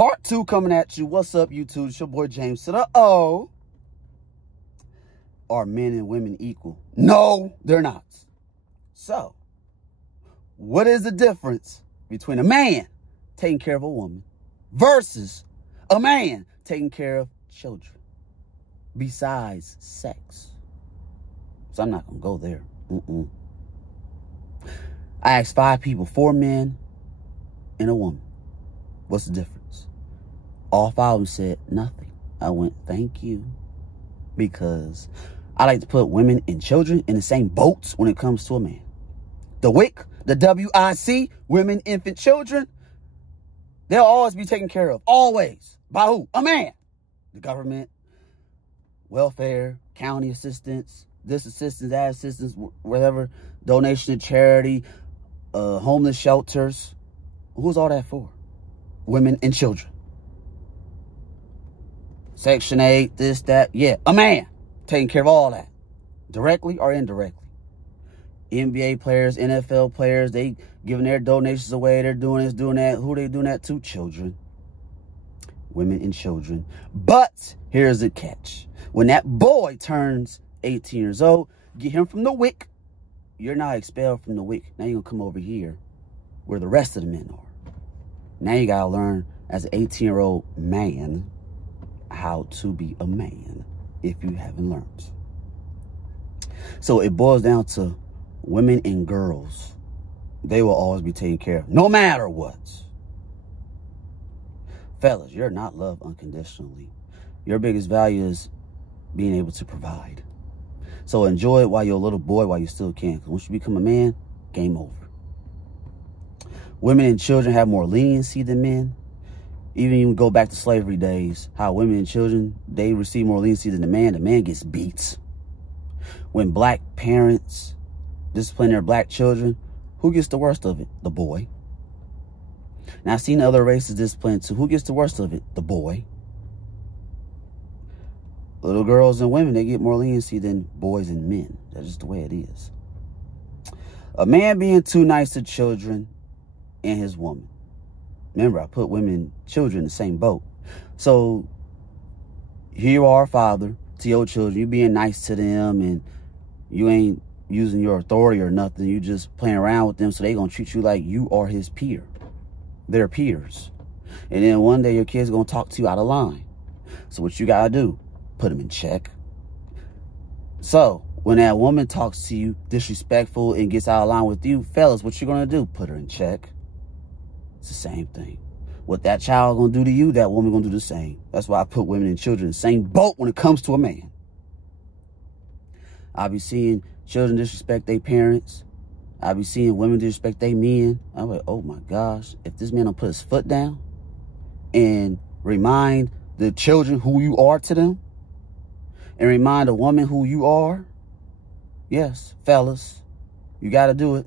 Part 2 coming at you. What's up, YouTube? It's your boy James to the O. Are men and women equal? No, they're not. So, what is the difference between a man taking care of a woman versus a man taking care of children besides sex? So I'm not going to go there. I asked 5 people, 4 men and a woman. What's the difference? All 5 of them said nothing. I went, thank you. Because I like to put women and children in the same boats when it comes to a man. The WIC, the W-I-C, women, infant, children, they'll always be taken care of. Always. By who? A man. The government, welfare, county assistance, this assistance, that assistance, whatever, donation to charity, homeless shelters. Who's all that for? Women and children. Section 8, this, that. Yeah, a man taking care of all that. Directly or indirectly. NBA players, NFL players, they giving their donations away. They're doing this, doing that. Who they doing that to? Children. Women and children. But here's the catch. When that boy turns 18 years old, get him from the WIC. You're not expelled from the WIC. Now you're going to come over here where the rest of the men are. Now you got to learn as an 18-year-old man how to be a man if you haven't learned. So it boils down to women and girls. They will always be taken care of, no matter what. Fellas, you're not loved unconditionally. Your biggest value is being able to provide. So enjoy it while you're a little boy, while you still can. Because once you become a man, game over. Women and children have more leniency than men. Even you go back to slavery days, how women and children, they receive more leniency than the man. The man gets beat. When black parents discipline their black children, who gets the worst of it? The boy. Now, I've seen other races discipline too. Who gets the worst of it? The boy. Little girls and women, they get more leniency than boys and men. That's just the way it is. A man being too nice to children and his woman. Remember, I put women and children in the same boat. So, here you are, father, to your children. You being nice to them and you ain't using your authority or nothing. You just playing around with them, so they going to treat you like you are his peer. They're peers. And then one day your kid's going to talk to you out of line. So what you got to do? Put them in check. So when that woman talks to you disrespectful and gets out of line with you, fellas, what you going to do? Put her in check. It's the same thing. What that child going to do to you, that woman going to do the same. That's why I put women and children in the same boat when it comes to a man. I be seeing children disrespect their parents. I be seeing women disrespect their men. I'm like, oh my gosh, if this man don't put his foot down and remind the children who you are to them and remind a woman who you are, yes, fellas, you got to do it.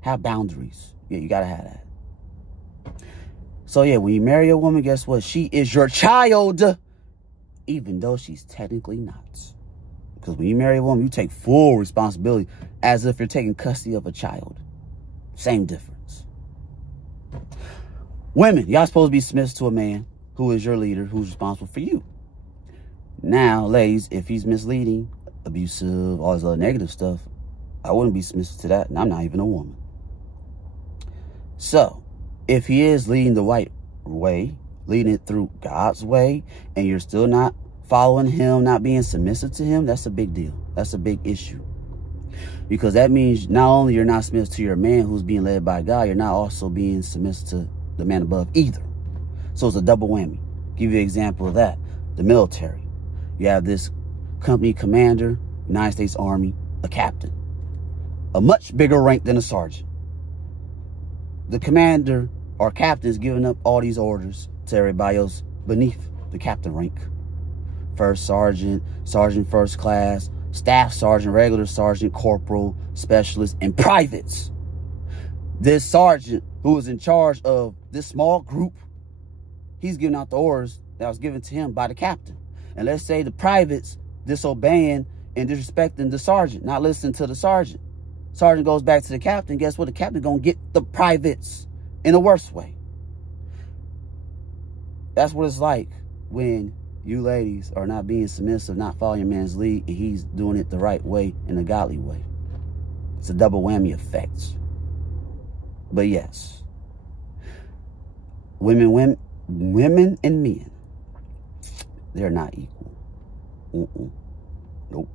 Have boundaries. Yeah, you got to have that. So yeah, when you marry a woman, guess what? She is your child, even though she's technically not. Because when you marry a woman, you take full responsibility as if you're taking custody of a child. Same difference. Women, y'all supposed to be submissive to a man who is your leader, who's responsible for you. Now, ladies, if he's misleading, abusive, all this other negative stuff, I wouldn't be submissive to that, and I'm not even a woman. So, if he is leading the right way, leading it through God's way, and you're still not following him, not being submissive to him, that's a big deal. That's a big issue. Because that means not only you're not submissive to your man who's being led by God, you're not also being submissive to the man above either. So it's a double whammy. Give you an example of that. The military. You have this company commander, United States Army, a captain. A much bigger rank than a sergeant. The commander or captain is giving up all these orders to everybody else beneath the captain rank. First sergeant, sergeant first class, staff sergeant, regular sergeant, corporal, specialist, and privates. This sergeant who is in charge of this small group, he's giving out the orders that was given to him by the captain. And let's say the privates disobeying and disrespecting the sergeant, not listening to the sergeant. Sergeant goes back to the captain. Guess what? The captain going to get the privates in a worse way. That's what it's like when you ladies are not being submissive, not following your man's lead, and he's doing it the right way, in a godly way. It's a double whammy effect. But yes, women and men, they're not equal. Nope.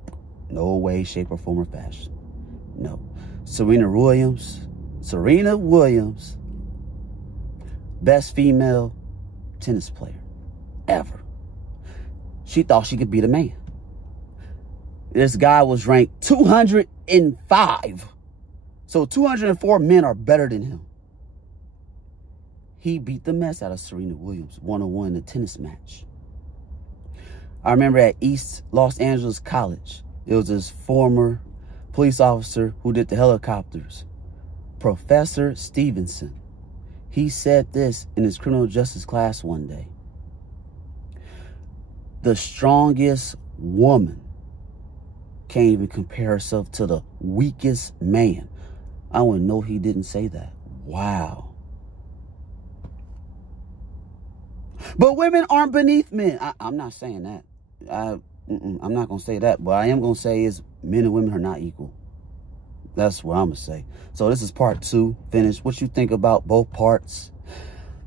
No way, shape, or form, or fashion. No. Serena Williams, best female tennis player ever. She thought she could beat a man. This guy was ranked 205. So 204 men are better than him. He beat the mess out of Serena Williams, 1-on-1 in a tennis match. I remember at East Los Angeles College, it was this former police officer who did the helicopters, Professor Stevenson. He said this in his criminal justice class one day. The strongest woman can't even compare herself to the weakest man. I wouldn't know he didn't say that. Wow. But women aren't beneath men. I'm not saying that. I'm not going to say that. What I am going to say is men and women are not equal. That's what I'm going to say. So this is part 2. Finished. What you think about both parts?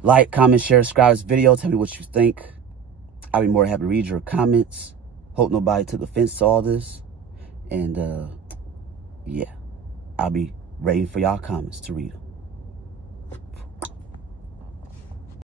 Like, comment, share, subscribe to this video. Tell me what you think. I'll be more than happy to read your comments. Hope nobody took offense to all this. And, yeah, I'll be waiting for y'all comments to read them.